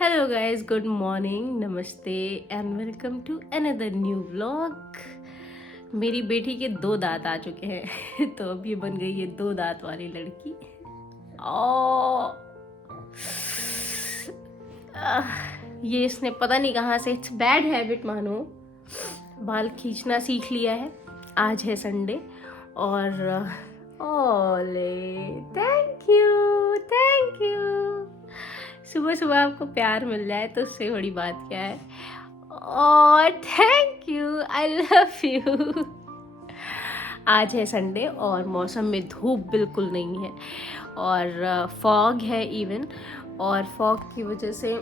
Hello guys, good morning, नमस्ते and welcome to another new vlog. मेरी बेटी के 2 दांत आ चुके हैं तो अब ये बन गई है 2 दांत वाली लड़की। ओ ये इसने पता नहीं कहाँ से, इट्स बैड हैबिट मानो, बाल खींचना सीख लिया है। आज है संडे और ओले थैंक यू। सुबह सुबह आपको प्यार मिल जाए तो उससे बड़ी बात क्या है। और thank you, I love you. आज है संडे और मौसम में धूप बिल्कुल नहीं है और फॉग है इवन, और फॉग की वजह से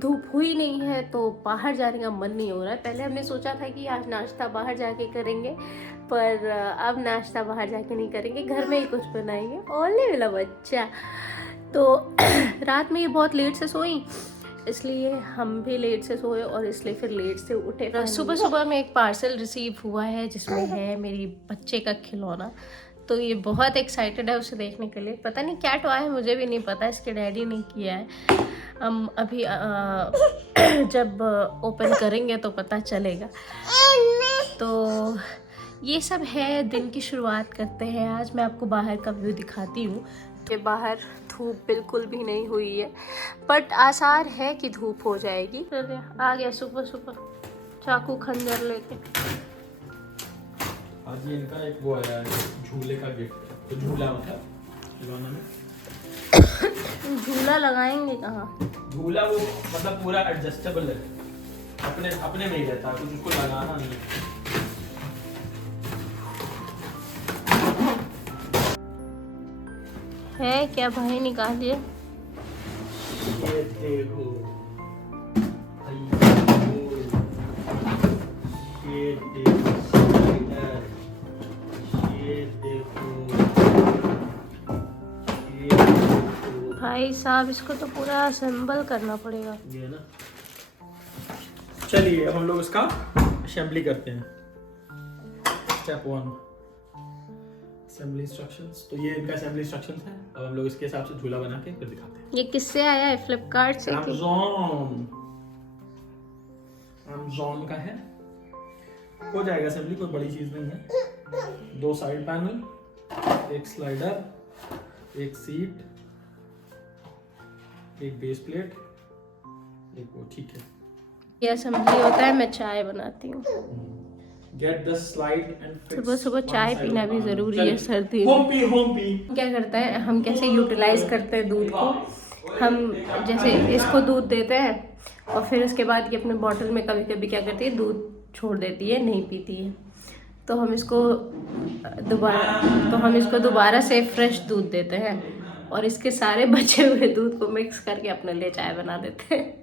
धूप हुई नहीं है तो बाहर जाने का मन नहीं हो रहा है। पहले हमने सोचा था कि आज नाश्ता बाहर जाके करेंगे, पर अब नाश्ता बाहर जाके नहीं करेंगे, घर में ही कुछ बनाएंगे। ओले वाला बच्चा। तो रात में ये बहुत लेट से सोई, इसलिए हम भी लेट से सोए और इसलिए फिर लेट से उठे। सुबह सुबह में एक पार्सल रिसीव हुआ है जिसमें है मेरी बच्चे का खिलौना, तो ये बहुत एक्साइटेड है उसे देखने के लिए। पता नहीं क्या टॉय है, मुझे भी नहीं पता, इसके डैडी ने किया है। हम अभी जब ओपन करेंगे तो पता चलेगा। तो ये सब है, दिन की शुरुआत करते हैं। आज मैं आपको बाहर का व्यू दिखाती हूँ। तो बाहर धूप बिल्कुल भी नहीं हुई है, बट आसार है कि धूप हो जाएगी। आ गया सुबह सुबह चाकू खंजर लेके। आज ये इनका एक वो आया है, झूले का गिफ्ट। तो झूला होता खिलौना में झूला लगाएंगे कहाँ? झूला वो मतलब पूरा एडजस्टेबल है, अपने अपने में ही रहता है, कुछ उसको लगाना नहीं है। है क्या भाई, निकालिए। ये देखो ये देखो स्लाइडर, ये देखो भाई साहब, इसको तो पूरा असेंबल करना पड़ेगा। ये ना। चलिए अब हम लोग इसका असेंबली करते हैं। Step 1 assembly instructions. तो ये इनका असेंबली इंस्ट्रक्शंस है। अब हम लोग इसके हिसाब से झूला बना के फिर दिखाते हैं। ये किससे आया है? फ्लिपकार्ट से? अमेज़न का है। हो जाएगा असेंबली, कोई बड़ी चीज नहीं है। 2 साइड पैनल, एक स्लाइडर, एक सीट, एक बेस प्लेट, एक वो, ठीक है। ये असेंबली होता है, मैं चाय बनाती हूँ। गेट द स्लाइड एंड सुबह सुबह चाय पीना भी जरूरी है सर्दी में। Home P. क्या करता है, हम कैसे यूटिलाइज करते हैं दूध को। हम जैसे इसको दूध देते हैं और फिर उसके बाद ये अपने बॉटल में कभी कभी क्या करती है, दूध छोड़ देती है, नहीं पीती है। तो हम इसको दोबारा से फ्रेश दूध देते हैं और इसके सारे बचे हुए दूध को मिक्स करके अपने लिए चाय बना देते हैं।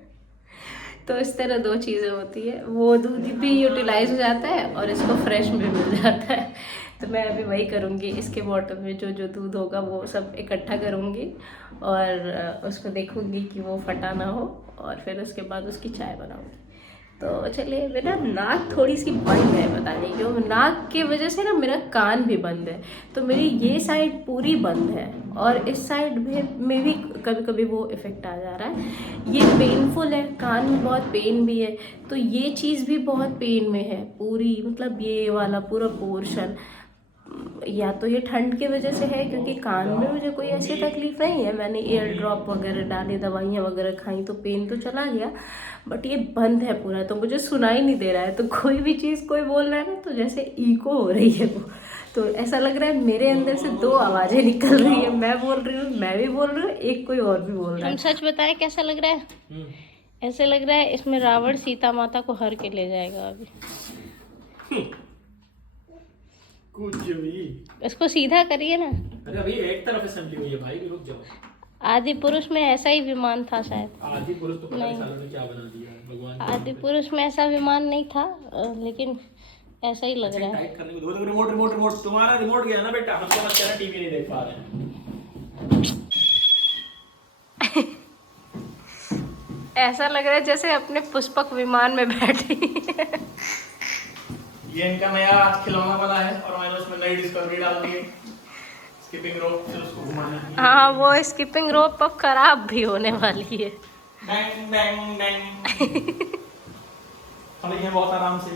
तो इस तरह 2 चीज़ें होती है, वो दूध भी यूटिलाइज हो जाता है और इसको फ्रेश भी मिल जाता है। तो मैं अभी वही करूँगी, इसके बॉटल में जो जो दूध होगा वो सब इकट्ठा करूँगी और उसको देखूँगी कि वो फटा ना हो, और फिर उसके बाद उसकी चाय बनाऊँगी। तो चलिए, मेरा नाक थोड़ी सी बंद है, पता नहीं क्यों। नाक की वजह से ना मेरा कान भी बंद है, तो मेरी ये साइड पूरी बंद है और इस साइड में भी कभी कभी वो इफ़ेक्ट आ जा रहा है। ये पेनफुल है, कान में बहुत पेन भी है, तो ये चीज़ भी बहुत पेन में है पूरी, मतलब ये वाला पूरा पोर्शन। या तो ये ठंड की वजह से है, क्योंकि कान में मुझे कोई ऐसी तकलीफ नहीं है, मैंने ईयर ड्रॉप वगैरह डाले, दवाइयाँ वगैरह खाई तो पेन तो चला गया, बट ये बंद है पूरा, तो मुझे सुनाई नहीं दे रहा है। तो कोई भी चीज़ कोई बोल रहा है ना, तो जैसे इको हो रही है वो, तो ऐसा लग रहा है मेरे अंदर से 2 आवाज़ें निकल रही है। मैं बोल रही हूँ, मैं भी बोल रही हूँ, एक कोई और भी बोल रहा है। हम सच बताएं कैसा लग रहा है? ऐसे लग रहा है इसमें रावण सीता माता को हर के ले जाएगा अभी। कुछ भी। इसको सीधा करिए ना। अरे अभी एक तरफ असेंबली हुई है भाई, रुक जाओ। आदि पुरुष में ऐसा ही विमान था शायद। आदि पुरुष तो पता नहीं सालों ने क्या बना दिया है भगवान। आदि पुरुष में ऐसा विमान नहीं था, लेकिन ऐसा ही लग रहा है। टाइट करने को दो। रिमोट तुम्हारा रिमोट गया ना बेटा, हम तो बस तेरा टीवी नहीं देख पा रहे हैं। ऐसा लग रहा है जैसे अपने पुष्पक विमान में बैठी। ये इनका नया खिलौना बना है और मैंने उसमें नई डिस्कवरी डाल दी है। स्किपिंग रोप से उसको घुमाना है। हाँ, वो स्किपिंग रोप अब खराब भी होने वाली है। Bang bang bang. अब ये बहुत आराम से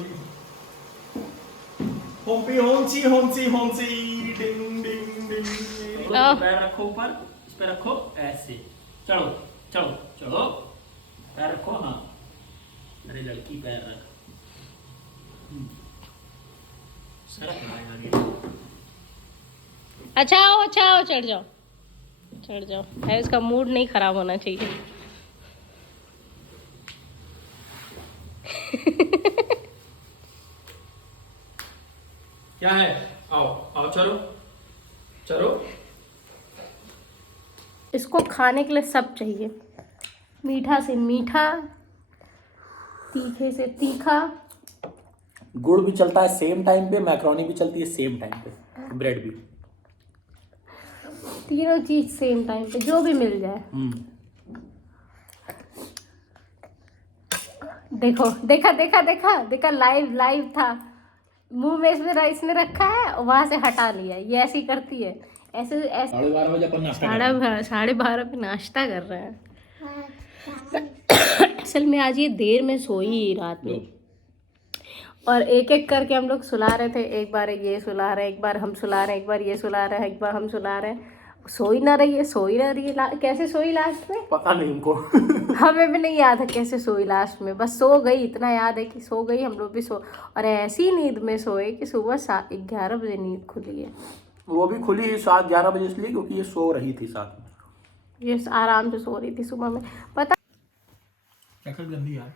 होम्पी होंची होंची होंची डिंग डिंग डिंग। पैर रखो ऊपर, इस पे रखो ऐसे, चढ़ो चढ़ो चढ़ो, पैर रखो। हाँ अरे लड़की पैर रख, सरक रहा है आगे। अच्छा आओ चढ़ जाओ है, इसका मूड नहीं खराब होना चाहिए। क्या है, आओ आओ चलो चलो। इसको खाने के लिए सब चाहिए, मीठा से मीठा, तीखे से तीखा। गुड़ भी चलता है सेम टाइम पे, मैक्रोनी भी चलती है सेम टाइम पे, ब्रेड भी, तीनों चीज सेम टाइम पे, जो भी मिल जाए। देखो देखा लाइव था, मुंह में इसने रखा है और वहां से हटा लिया। ये ऐसी करती है, ऐसे 12:30 बजे अपन नाश्ता 12:30 पे नाश्ता कर रहे हैं। असल में आज ये देर में सोई रात में, और एक एक करके हम लोग सुला रहे थे। एक बार ये सुला रहे, एक बार हम सुला रहे, एक बार ये सुला रहे, एक बार हम सुला रहे। सोई ना रही है। कैसे सोई लास्ट में पता नहीं उनको। हमें भी नहीं याद है कैसे सोई लास्ट में, बस सो गई, इतना याद है कि सो गई। हम लोग भी सो, और ऐसी नींद में सोए कि सुबह 11 बजे नींद खुली है। वो भी खुली है 7-11 बजे इसलिए क्योंकि ये सो रही थी साथ में, ये आराम से सो रही थी सुबह में। पता गंदी यार,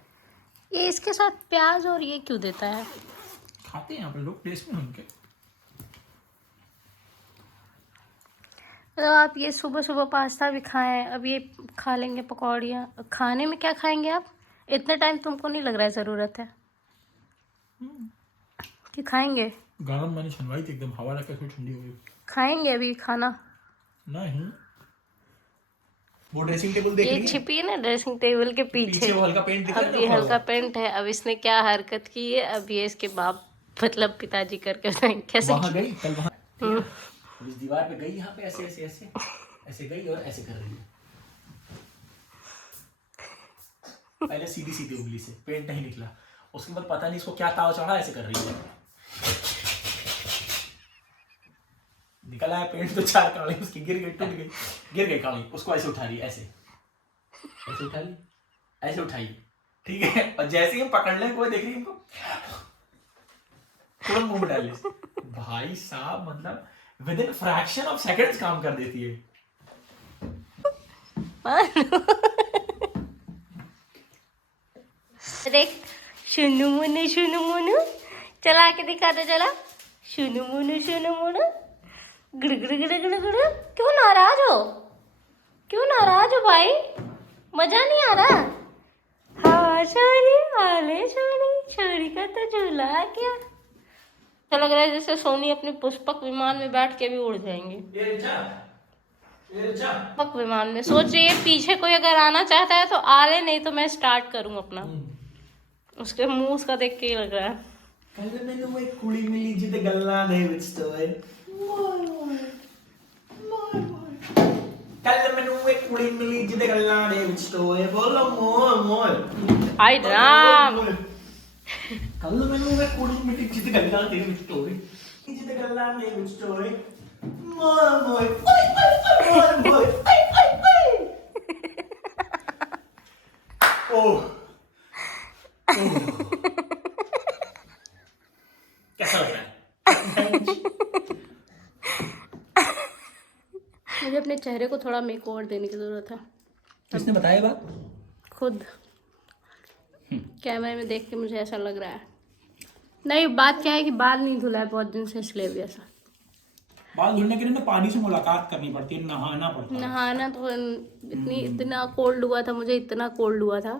ये इसके साथ प्याज और ये क्यों देता है? खाते हैं यहाँ पे लोग, टेस्ट में उनके। तो आप ये सुबह पास्ता भी खाएं, अब ये खा लेंगे पकौड़ियाँ। खाने में क्या खाएंगे आप? इतने टाइम तुमको नहीं लग रहा है ज़रूरत है कि खाएंगे? गरम मैंने छनवाई थी एकदम, हवा लगा के ठंडी हो गई। खाएंगे अभी खाना? नहीं, वो ड्रेसिंग टेबल देख रही ये है? छिपी है ना ड्रेसिंग टेबल के पीछे। वो हल्का पेंट दिख रहा है अब ना, ये थोड़ा हल्का पेंट है। अब इसने क्या हरकत की है, अब ये इसके बाप मतलब पिताजी करके कैसे वहाँ गई कल, वहाँ इस दीवार पे गई, यहाँ पे ऐसे ऐसे ऐसे ऐसे गई और ऐसे कर रही है। पहले सीधी सीधी उंगली से, पेंट नहीं निकला। उसके बाद पता नहीं इसको क्या ताव चढ़ा, ऐसे कर रही है। निकला है पेंट तो 4 काली उसकी गिर गई, टूट गई, गिर गई काली। उसको ऐसे उठा रही है, ऐसे ऐसे उठा ली, ऐसे उठाई, ठीक है। और जैसे ही हम पकड़ लें, कोई देख रही है हमको, तुरंत मुंह में डाल ली। भाई साहब, मतलब with in fraction of seconds काम कर देती है। देख, शुनु मुनु चला के दिखा दो जरा। शुनु मुनु गुड़ गुड़ गुड़ गुड़ गुड़। क्यों नाराज हो भाई? मजा नहीं आ रहा? हाँ छोरी का तो झूला क्या। अच्छा लग रहा है जैसे सोनी अपने पुष्पक विमान में बैठ के भी उड़ जाएंगे। पुष्पक विमान में सोच रही है, पीछे कोई अगर आना चाहता है तो आ ले, नहीं तो मैं स्टार्ट करूं अपना। उसके मुंह उसका देख के ही लग रहा है। कल मैंने एक कुड़ी मिली जिते गल्ला दे विच तोए, कल मैंने एक कुड़ी मिली जिते गल्ला दे विच तोए, बोलो मोर हाय राम। कल मैंने एक कुड़ी मिली जिते गल्ला दे विच तोए, जिते गल्ला दे विच तोए, मोर ओह कैसा लग रहा है? मुझे अपने चेहरे को थोड़ा मेकओवर देने की जरूरत है। किसने बताया बात? खुद कैमरे में देख के मुझे ऐसा लग रहा है। नहीं, बात क्या है कि बाल नहीं धुला है बहुत दिन से, इसलिए भी ऐसा। बाल धुलने के लिए ना पानी से मुलाकात करनी पड़ती है, नहाना पड़ता है। नहाना तो इतना कोल्ड हुआ था मुझे, इतना कोल्ड हुआ था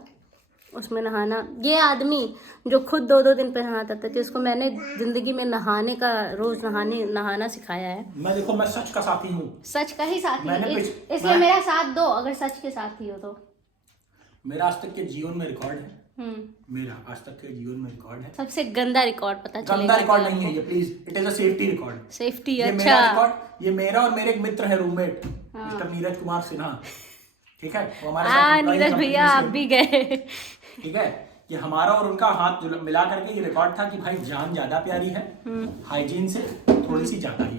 उसमें नहाना। ये आदमी जो खुद 2-2 दिन पे नहाता था, जिसको मैंने जिंदगी में नहाने का, रोज नहाना सिखाया है। मैं देखो, मैं सच का साथी हूँ, सच का ही साथी, इसलिए मेरा साथ दो अगर सच के साथी हो तो। मेरा आज तक के जीवन में रिकॉर्ड है। मेरा आज तक के जीवन में रिकॉर्ड है। सबसे गंदा रिकॉर्ड पता चलेगा। गंदा रिकॉर्ड नहीं है ये, please, it is a safety record. Safety, ये अच्छा। मेरा रिकॉर्ड, ये मेरा और मेरे एक मित्र है, रूममेट, मिस्टर नीरज कुमार सिन्हा, ठीक है, वो हमारे साथ नीरज भैया आप भी गए, ठीक है। ये हमारा और उनका हाथ मिला करके ये रिकॉर्ड था कि भाई जान ज्यादा प्यारी है हाइजीन से थोड़ी सी ज्यादा ही।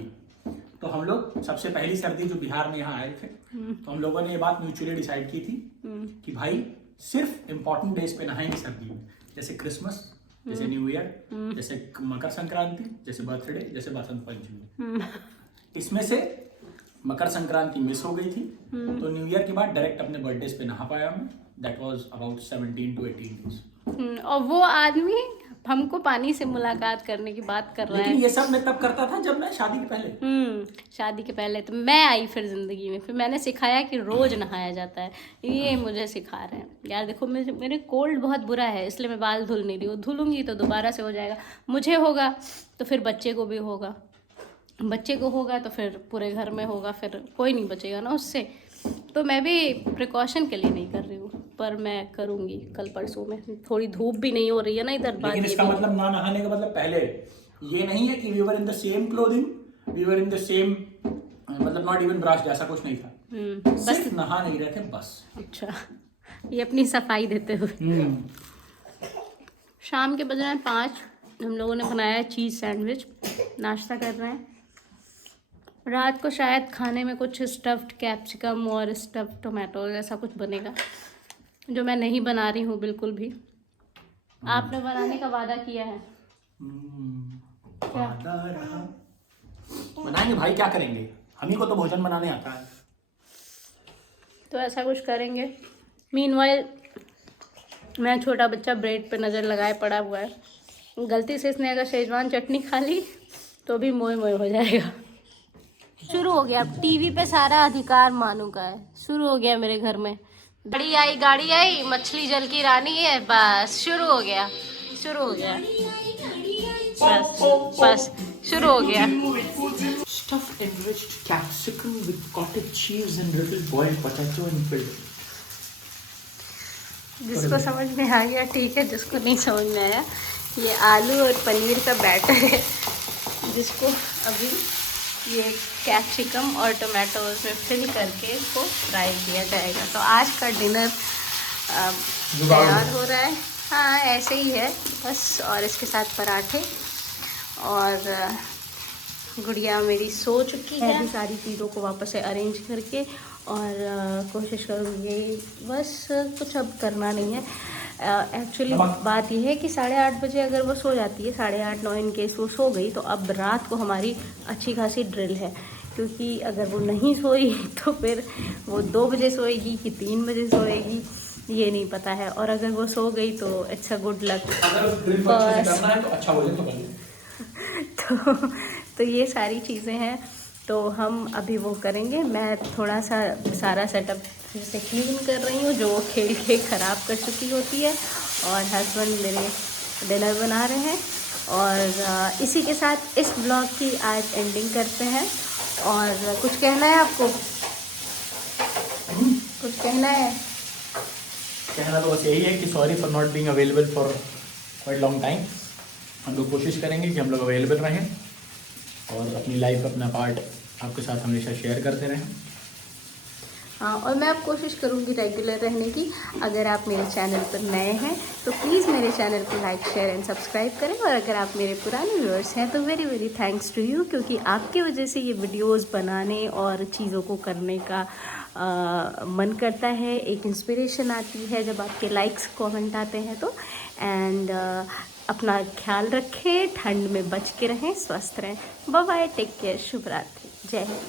तो हम लोग सबसे पहली सर्दी जो बिहार में यहाँ आए थे, तो हम लोगों ने ये बात म्यूचुअली डिसाइड की थी कि भाई सिर्फ इम्पोर्टेंट डेज पे नहाएंगे सर्दी में, जैसे क्रिसमस, जैसे न्यू ईयर, जैसे मकर संक्रांति, जैसे बर्थडे, जैसे बसंत पंचमी। इसमें से मकर संक्रांति मिस हो गई थी, तो न्यू ईयर के बाद डायरेक्ट अपने बर्थडे पे नहा पाया मैं। That was about 17 to 18 days। और वो आदमी हमको पानी से मुलाकात करने की बात कर रहा है। लेकिन ये सब मैं तब करता था जब मैं शादी के पहले। शादी के पहले तो मैं आई फिर जिंदगी में, फिर मैंने सिखाया कि रोज नहाया जाता है। ये मुझे सिखा रहे हैं यार। देखो मेरे कोल्ड बहुत बुरा है, इसलिए मैं बाल धुल नहीं रही हूँ। धुलूंगी तो दोबारा से हो जाएगा, मुझे होगा तो फिर बच्चे को भी होगा, बच्चे को होगा तो फिर पूरे घर में होगा, फिर कोई नहीं बचेगा ना उससे। तो मैं भी प्रिकॉशन के लिए नहीं कर रही हूँ, पर मैं करूँगी कल परसों में। थोड़ी धूप भी नहीं हो रही है ना इधर। लेकिन इसका मतलब ना नहाने का मतलब पहले ये नहीं है कि we were in the same clothing, we were in the same, मतलब नॉट इवन ब्रश, जैसा कुछ नहीं था, सिर्फ नहा नहीं रहे थे बस। अच्छा, ये अपनी सफाई देते हुए। शाम के बज रहे हैं 5, हम लोगों ने बनाया है चीज़ सैंडविच, नाश्ता कर रहे हैं। रात को शायद खाने में कुछ स्टफ्ड कैप्सिकम और स्टफ्ड टोमेटो ऐसा कुछ बनेगा, जो मैं नहीं बना रही हूँ बिल्कुल भी। आपने बनाने का वादा किया है। वादा रहा। बनाएंगे भाई, क्या करेंगे, हम ही को तो भोजन बनाने आता है। तो ऐसा कुछ करेंगे। मीनवाइल मैं छोटा बच्चा ब्रेड पे नज़र लगाए पड़ा हुआ है। गलती से इसने अगर शेजवान चटनी खा ली तो भी मोए मोए हो जाएगा। शुरू हो गया, अब टीवी पे सारा अधिकार मानू का है। शुरू हो गया मेरे घर में। गाड़ी आई, मछली जल की रानी है, बस शुरू हो गया, बस शुरू हो गया। Stuffed enriched capsicum with cottage cheese and little boiled potato and filled। जिसको समझ में आ गया ठीक है, जिसको नहीं समझ में आया, ये आलू और पनीर का बैटर है, जिसको अभी ये कैप्सिकम और टोमेटोज में फिल करके इसको फ्राई किया जाएगा। तो आज का डिनर तैयार हो रहा है। हाँ ऐसे ही है बस, और इसके साथ पराठे। और गुड़िया मेरी सो चुकी है, सारी चीज़ों को वापस से अरेंज करके, और कोशिश करूँगी बस, कुछ अब करना नहीं है। एक्चुअली बात यह है कि 8:30 बजे अगर वो सो जाती है, 8:30 9 इन केस वो सो गई, तो अब रात को हमारी अच्छी खासी ड्रिल है। क्योंकि अगर वो नहीं सोई तो फिर वो 2 बजे सोएगी कि 3 बजे सोएगी ये नहीं पता है। और अगर वो सो गई तो इट्स अ गुड लक। तो ये सारी चीज़ें हैं, तो हम अभी वो करेंगे। मैं थोड़ा सा सारा सेटअप फिर से क्लीन कर रही हूँ, जो वो खेल के ख़राब कर चुकी होती है। और हस्बैंड मेरे डिनर बना रहे हैं। और इसी के साथ इस ब्लॉग की आज एंडिंग करते हैं। और कुछ कहना है आपको? कुछ कहना है? कहना तो बस यही है कि sorry for not being available for quite long time. हम लोग कोशिश करेंगे कि हम लोग अवेलेबल रहें और अपनी लाइफ, अपना पार्ट आपके साथ हमेशा शेयर करते रहें। हाँ, और मैं अब कोशिश करूँगी रेगुलर रहने की। अगर आप मेरे चैनल पर नए हैं तो प्लीज़ मेरे चैनल को लाइक शेयर एंड सब्सक्राइब करें। और अगर आप मेरे पुराने व्यूअर्स हैं तो very very thanks to you, क्योंकि आपकी वजह से ये वीडियोस बनाने और चीज़ों को करने का मन करता है। एक इंस्पिरेशन आती है जब आपके लाइक्स कमेंट आते हैं तो। एंड अपना ख्याल रखें, ठंड में बच के रहें, स्वस्थ रहें। बाय बाय, टेक केयर, शुभ रात्रि, जय हिंद।